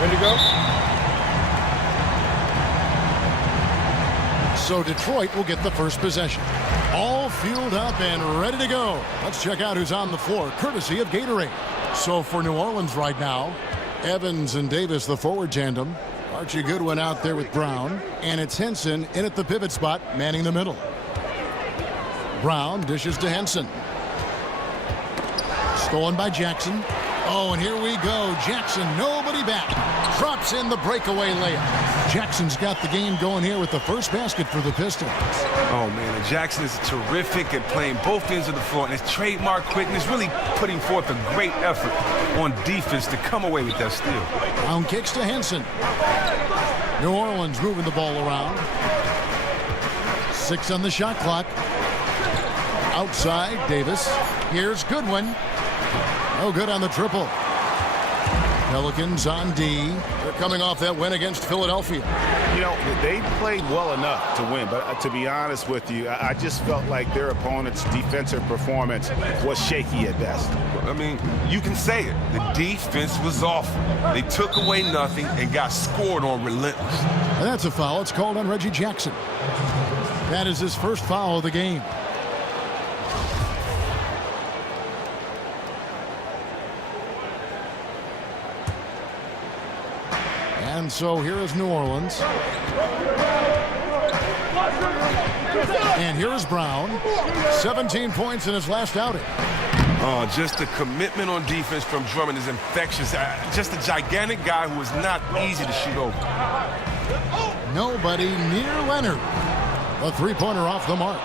Ready to go? So Detroit will get the first possession. All fueled up and ready to go. Let's check out who's on the floor, courtesy of Gatorade. So for New Orleans right now, Evans and Davis, the forward tandem. Archie Goodwin out there with Brown. And it's Henson in at the pivot spot, manning the middle. Brown dishes to Henson. Stolen by Jackson. Oh, and here we go. Jackson, nobody back. Drops in the breakaway layup. Jackson's got the game going here with the first basket for the Pistons. Oh, man, and Jackson is terrific at playing both ends of the floor, and his trademark quickness, really putting forth a great effort on defense to come away with that steal. Brown kicks to Henson. New Orleans moving the ball around. 6 on the shot clock. Outside, Davis. Here's Goodwin. No good on the triple. Pelicans on D. They're coming off that win against Philadelphia. You know, they played well enough to win, but to be honest with you, I just felt like their opponent's defensive performance was shaky at best. I mean, you can say it. The defense was awful. They took away nothing and got scored on relentless. And that's a foul. It's called on Reggie Jackson. That is his first foul of the game. And so here is New Orleans. And here is Brown. 17 points in his last outing. Oh, just the commitment on defense from Drummond is infectious. Just a gigantic guy who is not easy to shoot over. Nobody near Leonard. A three-pointer off the mark.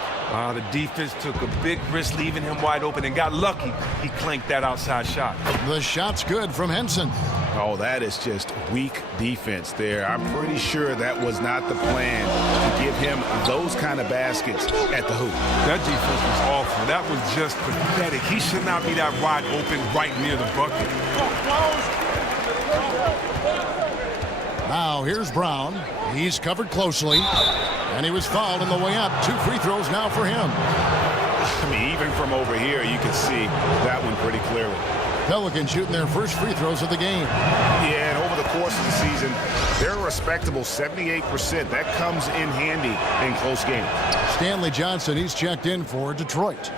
The defense took a big risk leaving him wide open and got lucky. He clanked that outside shot. The shot's good from Henson. Oh, that is just weak defense there. I'm pretty sure that was not the plan to give him those kind of baskets at the hoop. That defense was awful. That was just pathetic. He should not be that wide open right near the bucket. Now here's Brown. He's covered closely. And he was fouled on the way up. 2 free throws now for him. I mean, even from over here, you can see that one pretty clearly. Pelicans shooting their first free throws of the game. Yeah, and over the course of the season, they're a respectable 78%. That comes in handy in close games. Stanley Johnson, he's checked in for Detroit.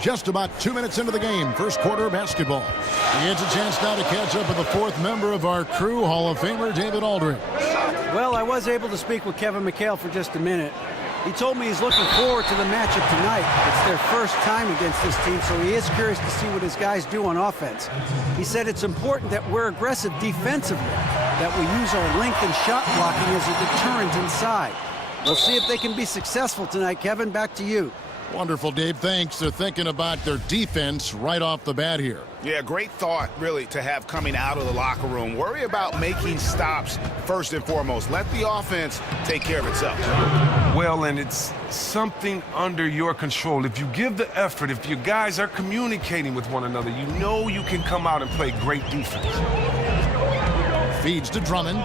Just about 2 minutes into the game, first quarter basketball. He has a chance now to catch up with the 4th member of our crew, Hall of Famer David Aldridge. Well, I was able to speak with Kevin McHale for just a minute. He told me he's looking forward to the matchup tonight. It's their first time against this team, so he is curious to see what his guys do on offense. He said it's important that we're aggressive defensively, that we use our length and shot blocking as a deterrent inside. We'll see if they can be successful tonight. Kevin, back to you. Wonderful, Dave. Thanks. They're thinking about their defense right off the bat here. Yeah, great thought, really, to have coming out of the locker room. Worry about making stops first and foremost. Let the offense take care of itself. Well, and it's something under your control. If you give the effort, if your guys are communicating with one another, you know you can come out and play great defense. Feeds to Drummond.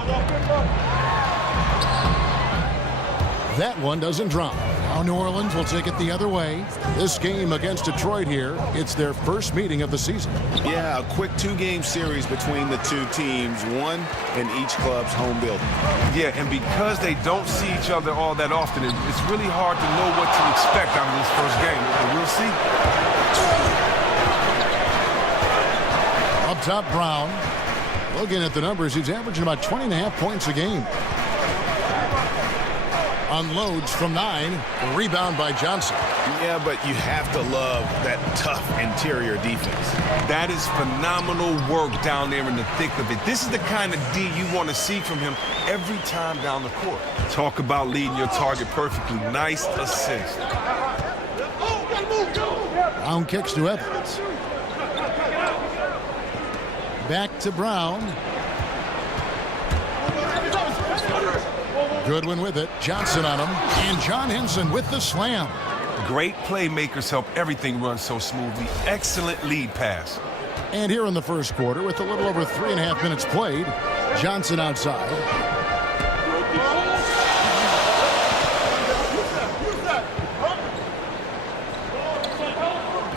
That one doesn't drop. Now New Orleans will take it the other way. This game against Detroit here, it's their first meeting of the season. Yeah, a quick 2-game series between the two teams, one in each club's home building. Yeah, and because they don't see each other all that often, it's really hard to know what to expect out of this first game. But we'll see. Up top, Brown. Looking at the numbers, he's averaging about 20.5 points a game. Unloads from 9. A rebound by Johnson. Yeah, but you have to love that tough interior defense. That is phenomenal work down there in the thick of it. This is the kind of D you want to see from him every time down the court. Talk about leading your target perfectly. Nice assist. Brown kicks to Evans. Back to Brown. Goodwin with it. Johnson on him. And John Henson with the slam. Great playmakers help everything run so smoothly. Excellent lead pass. And here in the first quarter, with a little over 3.5 minutes played, Johnson outside.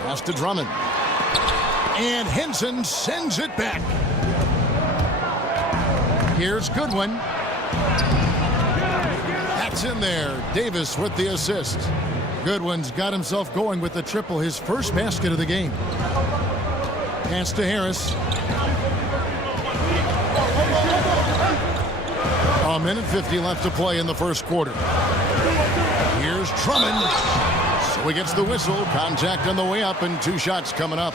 Pass to Drummond. And Henson sends it back. Here's Goodwin. That's in there. Davis with the assist. Goodwin's got himself going with the triple, his first basket of the game. Pass to Harris. A minute 50 left to play in the first quarter. Here's Drummond. So he gets the whistle. Contact on the way up and 2 shots coming up.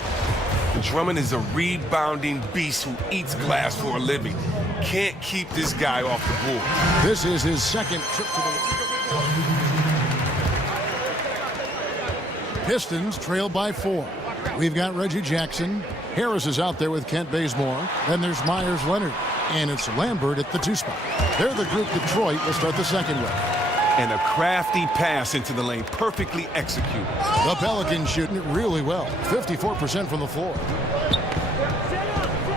Drummond is a rebounding beast who eats glass for a living. Can't keep this guy off the board. This is his second trip to the Pistons trail by 4. We've got Reggie Jackson. Harris is out there with Kent Bazemore. Then there's Myers-Leonard. And it's Lambert at the 2 spot. They're the group Detroit will start the second with. And a crafty pass into the lane, perfectly executed. The Pelicans shooting it really well. 54% from the floor.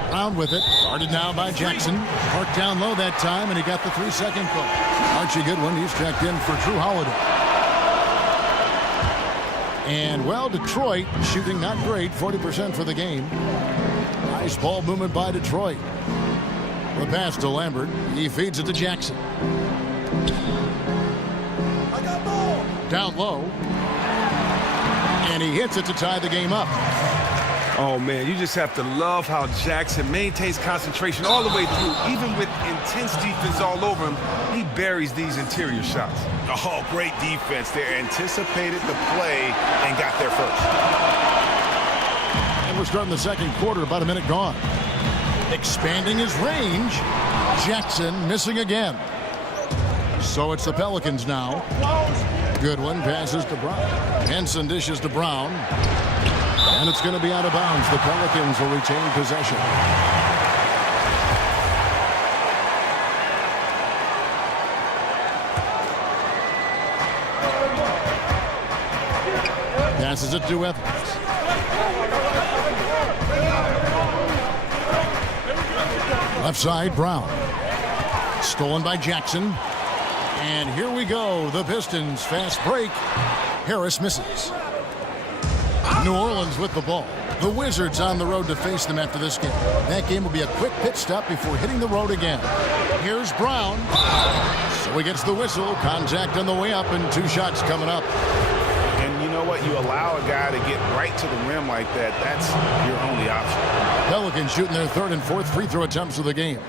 Brown with it. Guarded now by Jackson. Parked down low that time, and he got the 3-second call. Archie Goodwin, he's checked in for Drew Holiday. And, well, Detroit shooting not great, 40% for the game. Nice ball movement by Detroit. The pass to Lambert. He feeds it to Jackson. Down low. And he hits it to tie the game up. Oh, man, you just have to love how Jackson maintains concentration all the way through. Even with intense defense all over him, he buries these interior shots. Oh, great defense. They anticipated the play and got there first. And we're starting the second quarter, about a minute gone. Expanding his range. Jackson missing again. So it's the Pelicans now. Goodwin passes to Brown. Henson dishes to Brown. And it's going to be out of bounds. The Pelicans will retain possession. Passes it to Evans. Left side, Brown. Stolen by Jackson. And here we go. The Pistons fast break. Harris misses. New Orleans with the ball. The Wizards on the road to face them after this game. That game will be a quick pit stop before hitting the road again. Here's Brown. So he gets the whistle. Contact on the way up and 2 shots coming up. And you know what? You allow a guy to get right to the rim like that. That's your only option. Pelicans shooting their 3rd and 4th free throw attempts of the game.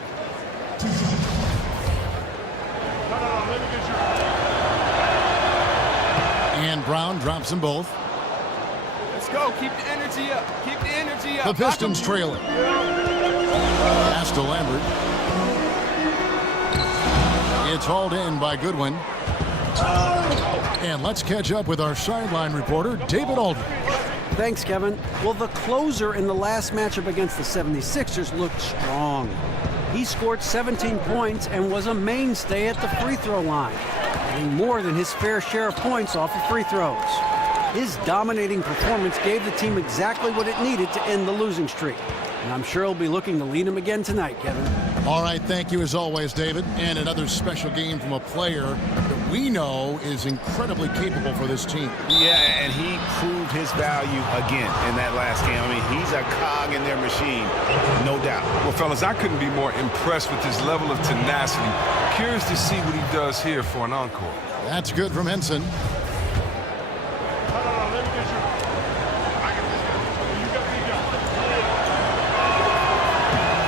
And Brown drops them both. Let's go. Keep the energy up. Keep the energy up. The Pistons trailing. Pass to Lambert. It's hauled in by Goodwin. And let's catch up with our sideline reporter, David Aldridge. Thanks, Kevin. Well, the closer in the last matchup against the 76ers looked strong. He scored 17 points and was a mainstay at the free throw line, getting more than his fair share of points off of free throws. His dominating performance gave the team exactly what it needed to end the losing streak. And I'm sure he'll be looking to lead him again tonight, Kevin. All right, thank you as always, David. And another special game from a player that we know is incredibly capable for this team. Yeah, and he proved his value again in that last game. I mean, he's a cog in their machine, no doubt. Well, fellas, I couldn't be more impressed with his level of tenacity. Curious to see what he does here for an encore. That's good from Henson.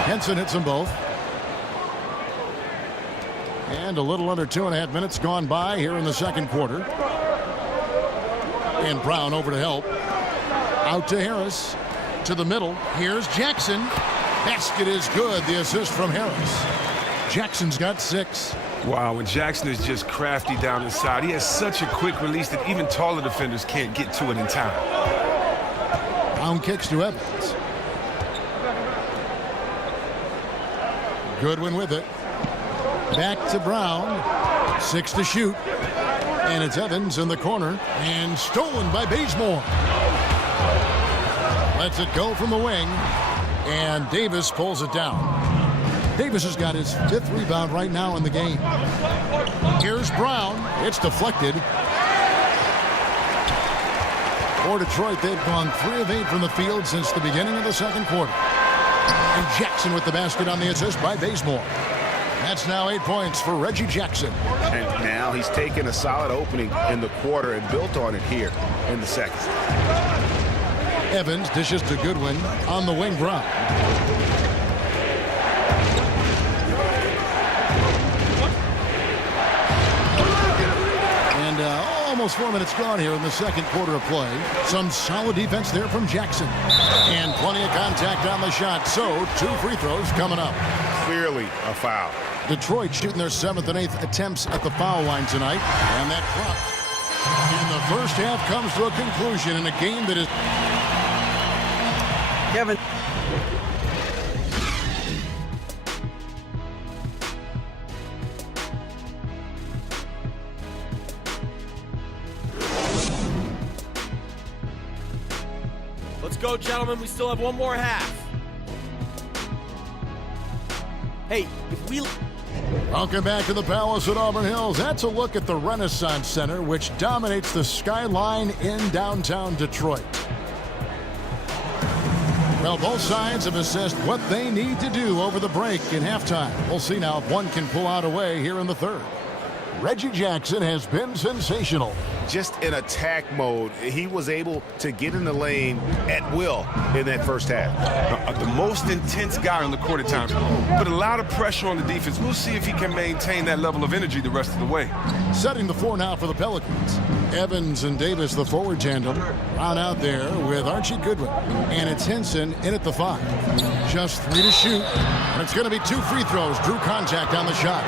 Henson hits them both. And a little under 2.5 minutes gone by here in the second quarter. And Brown over to help. Out to Harris. To the middle. Here's Jackson. Basket is good. The assist from Harris. Jackson's got 6. Wow, and Jackson is just crafty down inside. He has such a quick release that even taller defenders can't get to it in time. Brown kicks to Evans. Goodwin with it. Back to Brown. 6 to shoot. And it's Evans in the corner. And stolen by Bazemore. Lets it go from the wing. And Davis pulls it down. Davis has got his 5th rebound right now in the game. Here's Brown. It's deflected. For Detroit, they've gone 3 of 8 from the field since the beginning of the second quarter. And Jackson with the basket on the assist by Bazemore. That's now 8 points for Reggie Jackson. And now he's taken a solid opening in the quarter and built on it here in the second. Evans dishes to Goodwin on the wing. Brown. And almost 4 minutes gone here in the second quarter of play. Some solid defense there from Jackson. And plenty of contact on the shot. So 2 free throws coming up. Clearly a foul. Detroit shooting their 7th and 8th attempts at the foul line tonight. And that clock in the first half comes to a conclusion in a game that is... Kevin. Let's go, gentlemen. We still have one more half. Hey, if we... Welcome back to the Palace at Auburn Hills. That's a look at the Renaissance Center, which dominates the skyline in downtown Detroit. Well, both sides have assessed what they need to do over the break in halftime. We'll see now if one can pull out a way here in the third. Reggie Jackson has been sensational. Just in attack mode, he was able to get in the lane at will in that first half. The most intense guy on the court at times. Put a lot of pressure on the defense. We'll see if he can maintain that level of energy the rest of the way. Setting the floor now for the Pelicans. Evans and Davis, the forward tandem, on out there with Archie Goodwin. And it's Henson in at the 5. Just 3 to shoot. And it's going to be 2 free throws. Drew contact on the shot.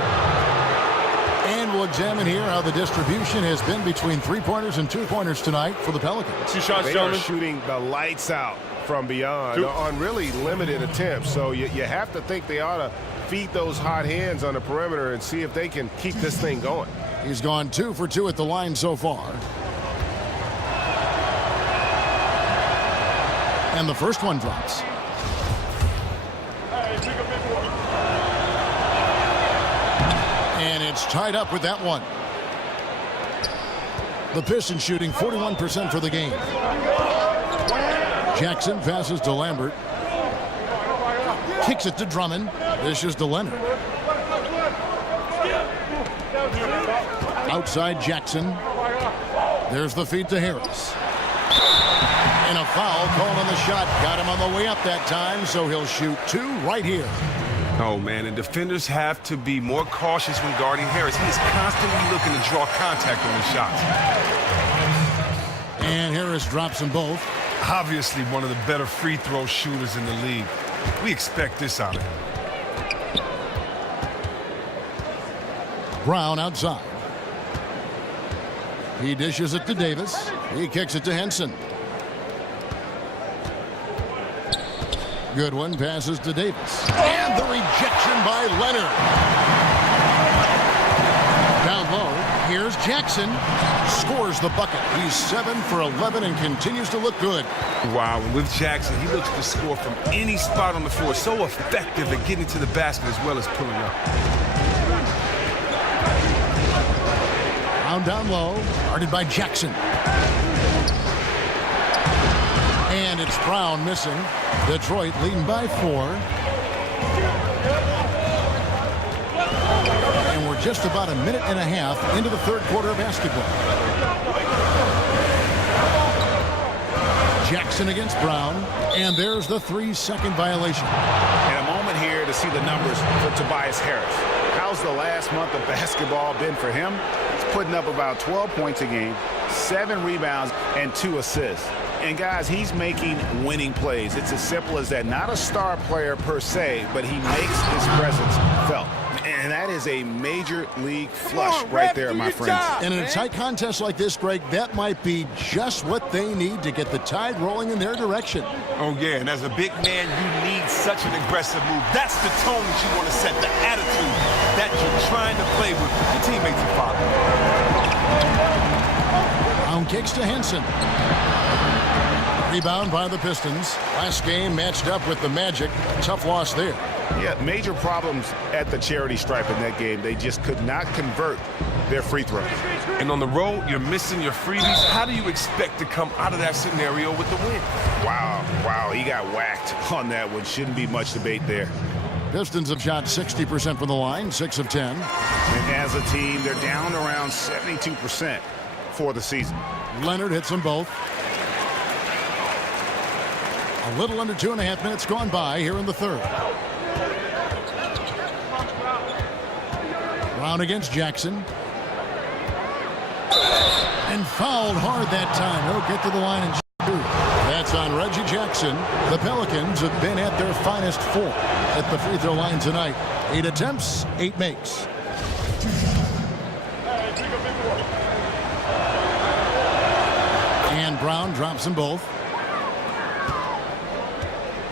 And we'll examine here how the distribution has been between 3-pointers and 2-pointers tonight for the Pelicans. 2 shots, They gentlemen. are shooting the lights out from beyond on really limited attempts. So you have to think they ought to feed those hot hands on the perimeter and see if they can keep this thing going. He's gone 2 for 2 at the line so far. And the first one drops. And it's tied up with that one. The Pistons shooting 41% for the game. Jackson passes to Lambert. Kicks it to Drummond. Dishes to Leonard. Outside Jackson. There's the feed to Harris. And a foul called on the shot. Got him on the way up that time, so he'll shoot 2 right here. Oh, man, and defenders have to be more cautious when guarding Harris. He is constantly looking to draw contact on his shots. And Harris drops them both. Obviously one of the better free throw shooters in the league. We expect this out of him. Brown outside. He dishes it to Davis. He kicks it to Henson. Goodwin passes to Davis. And the rejection by Leonard. Down low, here's Jackson. Scores the bucket. He's 7 for 11 and continues to look good. Wow, and with Jackson, he looks to score from any spot on the floor. So effective at getting to the basket as well as pulling up. Down low, guarded by Jackson. And it's Brown missing. Detroit leading by 4. And we're just about a minute and a half into the third quarter of basketball. Jackson against Brown. And there's the 3-second violation. And a moment here to see the numbers for Tobias Harris. How's the last month of basketball been for him? He's putting up about 12 points a game, 7 rebounds, and 2 assists. And guys, he's making winning plays. It's as simple as that. Not a star player per se, but he makes his presence felt. And that is a major league flush right there, my friends. And in a tight contest like this, Greg, that might be just what they need to get the tide rolling in their direction. Oh, yeah, and as a big man, you need such an aggressive move. That's the tone that you want to set, the attitude that you're trying to play with your teammates and follow. Brown kicks to Henson. Rebound by the Pistons. Last game matched up with the Magic. Tough loss there. Yeah, major problems at the charity stripe in that game. They just could not convert their free throws. And on the road, you're missing your freebies. How do you expect to come out of that scenario with the win? Wow, he got whacked on that one. Shouldn't be much debate there. Pistons have shot 60% from the line, 6 of 10. And as a team, they're down around 72% for the season. Leonard hits them both. A little under 2.5 minutes gone by here in the third. Brown against Jackson. And fouled hard that time. He'll get to the line and shoot. That's on Reggie Jackson. The Pelicans have been at their finest 4 at the free throw line tonight. 8 attempts, 8 makes. And Brown drops them both.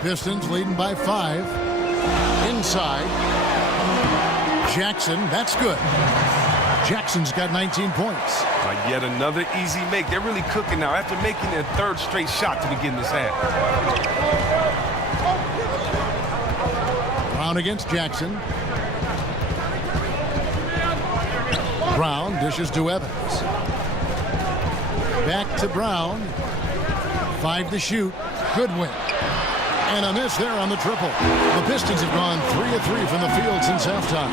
Pistons leading by 5. Inside. Jackson, that's good. Jackson's got 19 points. Yet another easy make. They're really cooking now after making their 3rd straight shot to begin this half. Brown against Jackson. Brown dishes to Evans. Back to Brown. 5 to shoot. Good win. And a miss there on the triple. The Pistons have gone 3 of 3 from the field since halftime.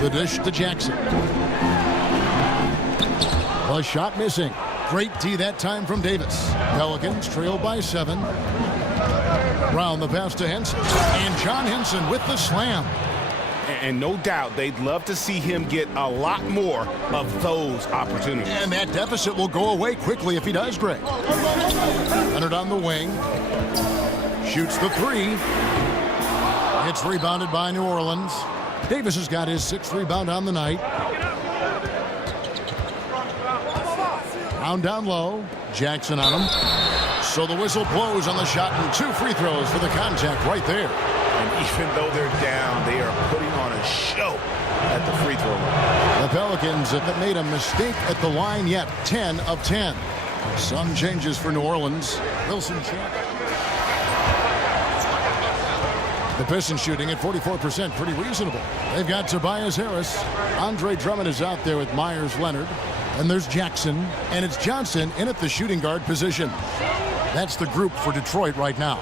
The dish to Jackson. The shot missing. Great D that time from Davis. Pelicans trail by 7. Brown the pass to Henson. And John Henson with the slam. And no doubt they'd love to see him get a lot more of those opportunities. And that deficit will go away quickly if he does, Greg. Leonard on the wing. Shoots the 3. It's rebounded by New Orleans. Davis has got his 6th rebound on the night. Brown down low. Jackson on him. So the whistle blows on the shot and 2 free throws for the contact right there. And even though they're down, they are putting on a show at the free throw line. The Pelicans have made a mistake at the line yet. 10 of 10. Some changes for New Orleans. Wilson Champ. The Pistons shooting at 44%, pretty reasonable. They've got Tobias Harris. Andre Drummond is out there with Myers Leonard. And there's Jackson. And it's Johnson in at the shooting guard position. That's the group for Detroit right now.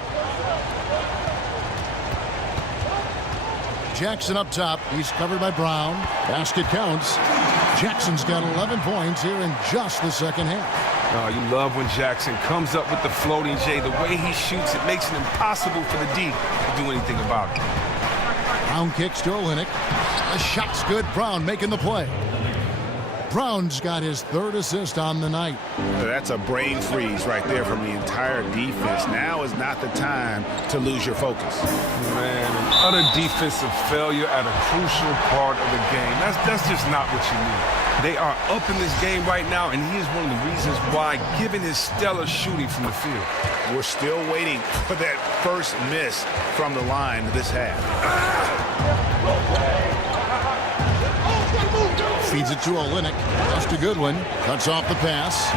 Jackson up top. He's covered by Brown. Basket counts. Jackson's got 11 points here in just the second half. Oh, you love when Jackson comes up with the floating J. The way he shoots, it makes it impossible for the D to do anything about it. Brown kicks to Olynyk. The shot's good. Brown making the play. Brown's got his 3rd assist on the night. That's a brain freeze right there from the entire defense. Now is not the time to lose your focus. Man, an utter defensive failure at a crucial part of the game. That's just not what you need. They are up in this game right now, and he is one of the reasons why, given his stellar shooting from the field. We're still waiting for that first miss from the line this half. Feeds it to Olynyk. That's a good one. Cuts off the pass.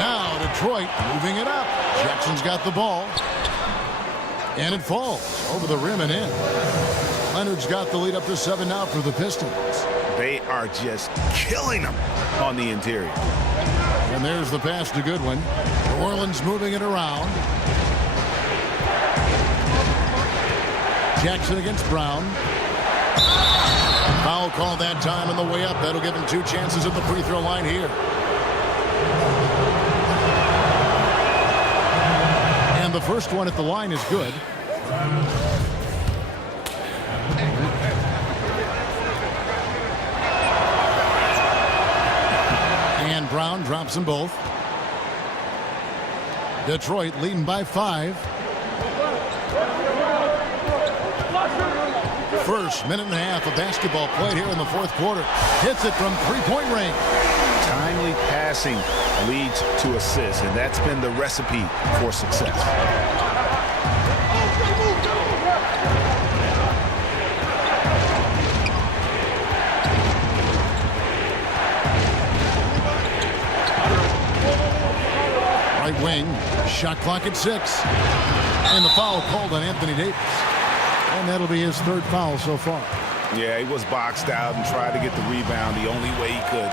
Now Detroit moving it up. Jackson's got the ball. And it falls over the rim and in. Leonard's got the lead up to 7 now for the Pistons. They are just killing them on the interior. And there's the pass to Goodwin. New Orleans moving it around. Jackson against Brown. Foul call that time on the way up. That'll give him 2 chances at the free throw line here. And the first one at the line is good. And Brown drops them both. Detroit leading by 5. First minute and a half of basketball played here in the 4th quarter. Hits it from 3-point range. Timely passing leads to assists, and that's been the recipe for success. Right wing, shot clock at 6. And the foul called on Anthony Davis. And that'll be his 3rd foul so far. Yeah, he was boxed out and tried to get the rebound the only way he could.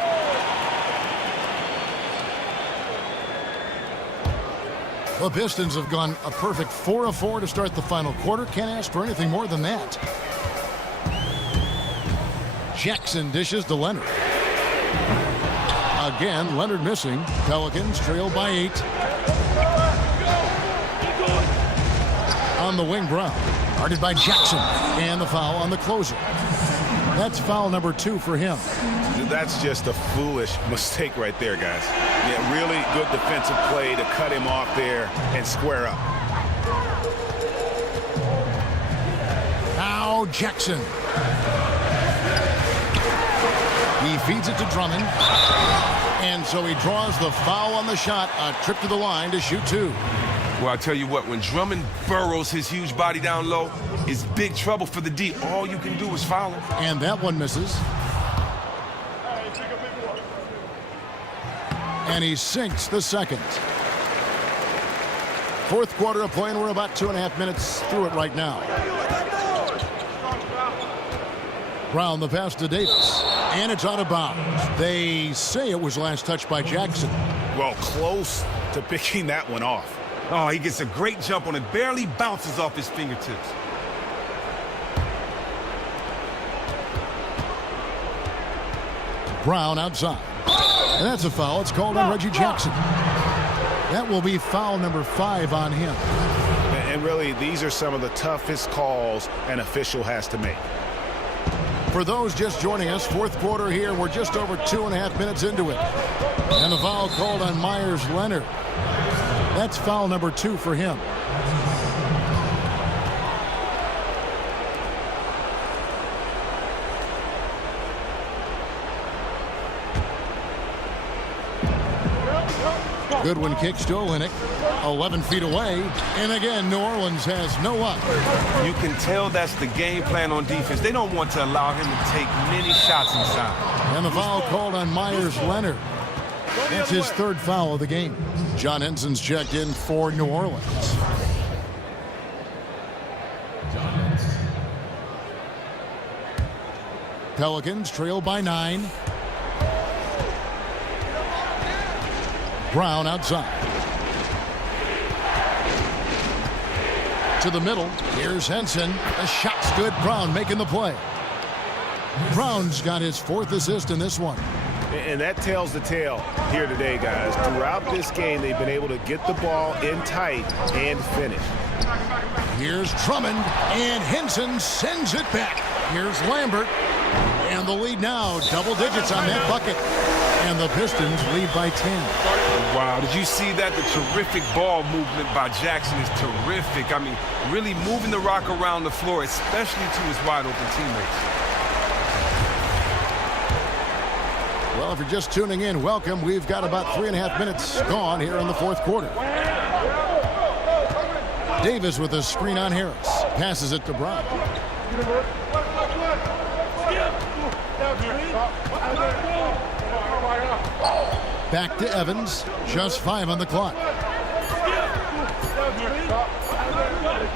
The Pistons have gone a perfect 4 of 4 to start the final quarter. Can't ask for anything more than that. Jackson dishes to Leonard. Again, Leonard missing. Pelicans trail by 8. On the wing, Brown. Guarded by Jackson. And the foul on the closer. That's foul number 2 for him. That's just a foolish mistake right there, guys. Yeah, really good defensive play to cut him off there and square up. Now Jackson. He feeds it to Drummond. And so he draws the foul on the shot. A trip to the line to shoot 2. Well, I tell you what, when Drummond burrows his huge body down low, it's big trouble for the D. All you can do is foul him. And that one misses. And he sinks the second. Fourth quarter of play, and we're about 2.5 minutes through it right now. Brown, the pass to Davis. And it's out of bounds. They say it was last touched by Jackson. Well, close to picking that one off. Oh, he gets a great jump on it. Barely bounces off his fingertips. Brown outside. And that's a foul. It's called on Reggie Jackson. That will be foul number 5 on him. And really, these are some of the toughest calls an official has to make. For those just joining us, fourth quarter here. We're just over 2.5 minutes into it. And the foul called on Myers Leonard. That's foul number 2 for him. Goodwin kicks to Olynyk. 11 feet away. And again, New Orleans has no luck. You can tell that's the game plan on defense. They don't want to allow him to take many shots inside. And the foul called on Myers Leonard. That's his 3rd foul of the game. John Henson's checked in for New Orleans. Pelicans trail by 9. Brown outside. To the middle. Here's Henson. The shot's good. Brown making the play. Brown's got his 4th assist in this one. And that tells the tale here today, guys. Throughout this game, they've been able to get the ball in tight and finish. Here's Drummond, and Henson sends it back. Here's Lambert, and the lead now, double digits on that bucket. And the Pistons lead by 10. Wow, did you see that? The terrific ball movement by Jackson is terrific. I mean, really moving the rock around the floor, especially to his wide-open teammates. Well, if you're just tuning in, welcome. We've got about 3.5 minutes gone here in the fourth quarter. Davis with a screen on Harris. Passes it to Brown. Back to Evans. Just 5 on the clock.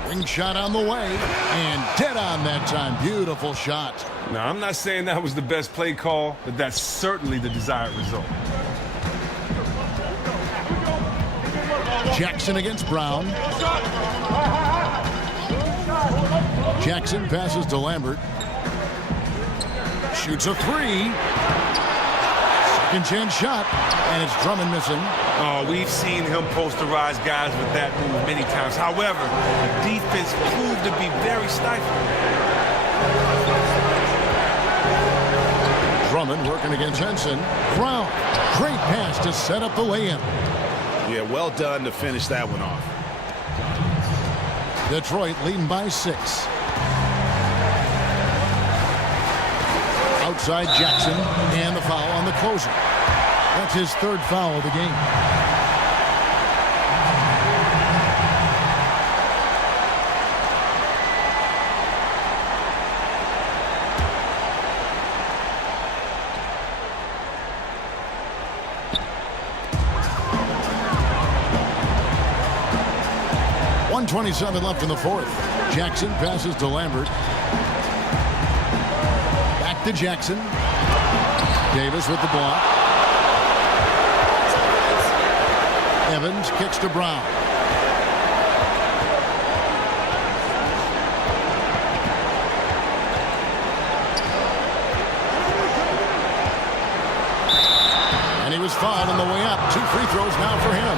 Ring shot on the way. And dead on that time. Beautiful shot. Now, I'm not saying that was the best play call, but that's certainly the desired result. Jackson against Brown. Jackson passes to Lambert. Shoots a 3. Second chance shot. And it's Drummond missing. Oh, we've seen him posterize guys with that move many times. However, the defense proved to be very stifling. Drummond working against Henson. Brown, great pass to set up the lay-in. Yeah, well done to finish that one off. Detroit leading by 6. Outside Jackson, and the foul on the closer. That's his 3rd foul of the game. .127 left in the fourth. Jackson passes to Lambert. Back to Jackson. Davis with the block. Evans kicks to Brown. his foul on the way up. 2 free throws now for him.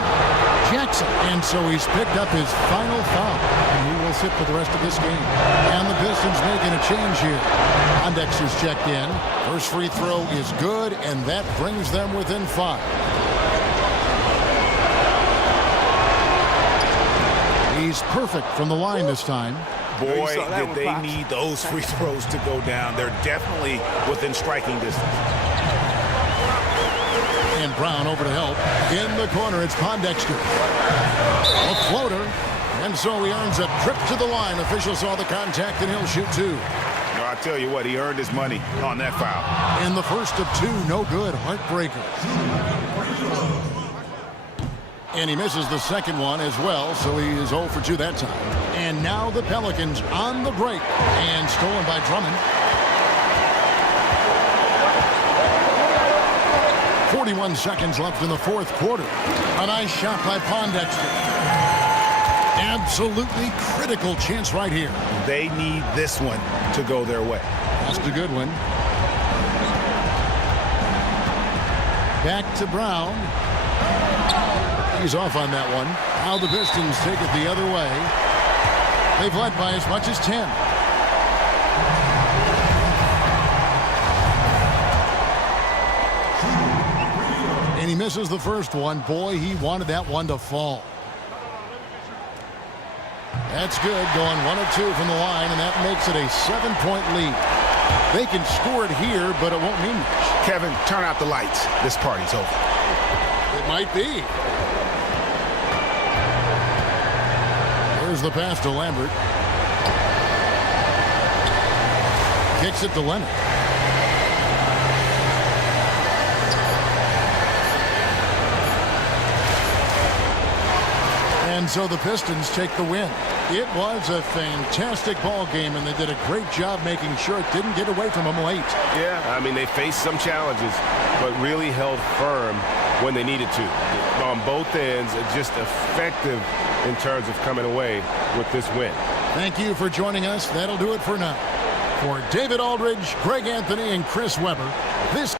Jackson. And so he's picked up his final foul. And he will sit for the rest of this game. And the Pistons making a change here. Pondexter's checked in. First free throw is good, and that brings them within 5. He's perfect from the line this time. Boy, did they need those free throws to go down. They're definitely within striking distance. And Brown over to help. In the corner, it's Pondexter. A floater. And so he earns a trip to the line. Official saw the contact, and he'll shoot 2. No, I tell you what, he earned his money on that foul. And the first of 2, no good. Heartbreaker. And he misses the second one as well, so he is 0 for 2 that time. And now the Pelicans on the break. And stolen by Drummond. 41 seconds left in the fourth quarter. A nice shot by Pondexter. Absolutely critical chance right here. They need this one to go their way. That's a good one. Back to Brown. He's off on that one. Now the Pistons take it the other way. They've led by as much as 10. And he misses the first one. Boy, he wanted that one to fall. That's good. Going 1 of 2 from the line, and that makes it a 7-point lead. They can score it here, but it won't mean much. Kevin, turn out the lights. This party's over. It might be. Here's the pass to Lambert. Kicks it to Leonard. And so the Pistons take the win. It was a fantastic ball game, and they did a great job making sure it didn't get away from them late. Yeah, I mean, they faced some challenges, but really held firm when they needed to. On both ends, just effective in terms of coming away with this win. Thank you for joining us. That'll do it for now. For David Aldridge, Greg Anthony, and Chris Webber, this